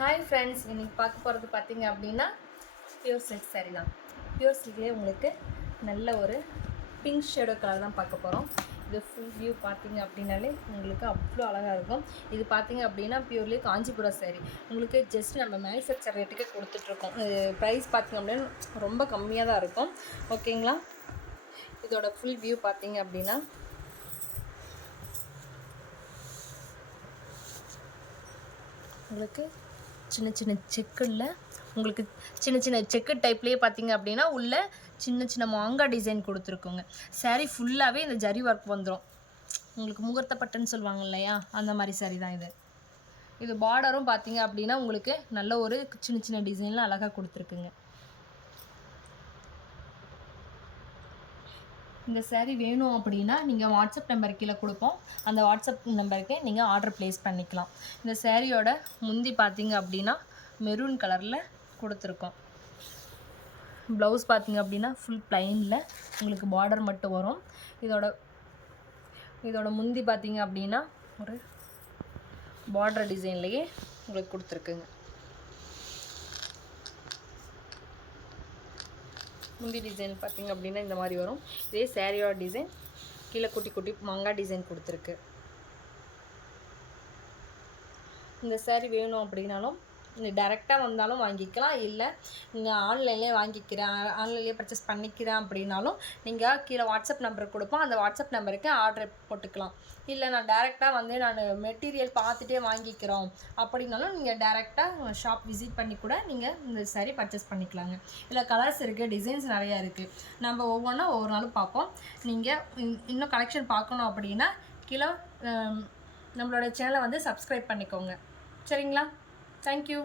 Hi friends, இன்றைக்கி பார்க்க போகிறது பார்த்தீங்க அப்படின்னா பியூர் சில்க் சாரீ தான். பியூர் சில்க்லேயே உங்களுக்கு நல்ல ஒரு பிங்க் ஷேடோ கலர் தான் பார்க்க போகிறோம். இது ஃபுல் வியூ பார்த்தீங்க அப்படின்னாலே உங்களுக்கு அவ்வளோ அழகாக இருக்கும். இது பார்த்தீங்க அப்படின்னா பியூர்லேயே காஞ்சிபுரம் சாரீ. உங்களுக்கு ஜஸ்ட் நம்ம மேனுஃபேக்சர் ரேட்டுக்கே கொடுத்துட்ருக்கோம். ப்ரைஸ் பார்த்தீங்க அப்படின்னா ரொம்ப கம்மியாக தான் இருக்கும். ஓகேங்களா? இதோட ஃபுல் வியூ பார்த்தீங்க அப்படின்னா உங்களுக்கு சின்ன சின்ன செக்குல உங்களுக்கு சின்ன சின்ன செக்கு டைப்லேயே பார்த்தீங்க அப்படின்னா உள்ள சின்ன சின்ன மாங்காய் டிசைன் கொடுத்துருக்கோங்க. சாரீ ஃபுல்லாகவே இந்த ஜரி ஒர்க் வந்துடும். உங்களுக்கு முகூர்த்த பட்டுன்னு சொல்லுவாங்க இல்லையா, அந்த மாதிரி சாரீ தான் இது. இது பார்டரும் பார்த்தீங்க அப்படின்னா உங்களுக்கு நல்ல ஒரு சின்ன சின்ன டிசைன்லாம் அழகாக கொடுத்துருக்குங்க. இந்த சாரீ வேணும் அப்படின்னா நீங்கள் வாட்ஸ்அப் நம்பர் கீழே கொடுப்போம். அந்த வாட்ஸ்அப் நம்பருக்கு நீங்கள் ஆர்டர் ப்ளேஸ் பண்ணிக்கலாம். இந்த சாரியோட முந்தி பார்த்தீங்க அப்படின்னா மெரூன் கலரில் கொடுத்துருக்கோம். ப்ளவுஸ் பார்த்தீங்க அப்படின்னா ஃபுல் ப்ளைனில் உங்களுக்கு பார்டர் மட்டும் வரும். இதோட முந்தி பார்த்தீங்க அப்படின்னா ஒரு பார்டர் டிசைன்லேயே உங்களுக்கு கொடுத்துருக்குங்க. முந்தி டிசைன் பார்த்திங்க அப்படின்னா இந்த மாதிரி வரும். இதே சாரியோட டிசைன் கீழே குட்டி குட்டி மாங்காய் டிசைன் கொடுத்துருக்கு. இந்த சாரீ வேணும் அப்படின்னாலும் நீங்கள் டேரெக்டாக வந்தாலும் வாங்கிக்கலாம். இல்லை நீங்கள் ஆன்லைன்லேயே ஆன்லைன்லேயே பர்ச்சேஸ் பண்ணிக்கிறேன் அப்படின்னாலும் நீங்கள் கீழே வாட்ஸ்அப் நம்பர் கொடுப்போம். அந்த வாட்ஸ்அப் நம்பருக்கு ஆர்டர் போட்டுக்கலாம். இல்லை நான் டேரெக்டாக வந்து நான் மெட்டீரியல் பார்த்துட்டே வாங்கிக்கிறோம் அப்படின்னாலும் நீங்கள் டேரெக்டாக ஷாப் விசிட் பண்ணி கூட நீங்கள் இந்த சாரீ பர்ச்சேஸ் பண்ணிக்கலாங்க. இல்லை கலர்ஸ் இருக்குது, டிசைன்ஸ் நிறையா இருக்குது. நம்ம ஒவ்வொரு நாளும் பார்ப்போம். நீங்கள் இன்னும் கலெக்ஷன் பார்க்கணும் அப்படின்னா கீழே நம்மளோட சேனலை வந்து சப்ஸ்கிரைப் பண்ணிக்கோங்க. சரிங்களா? Thank you.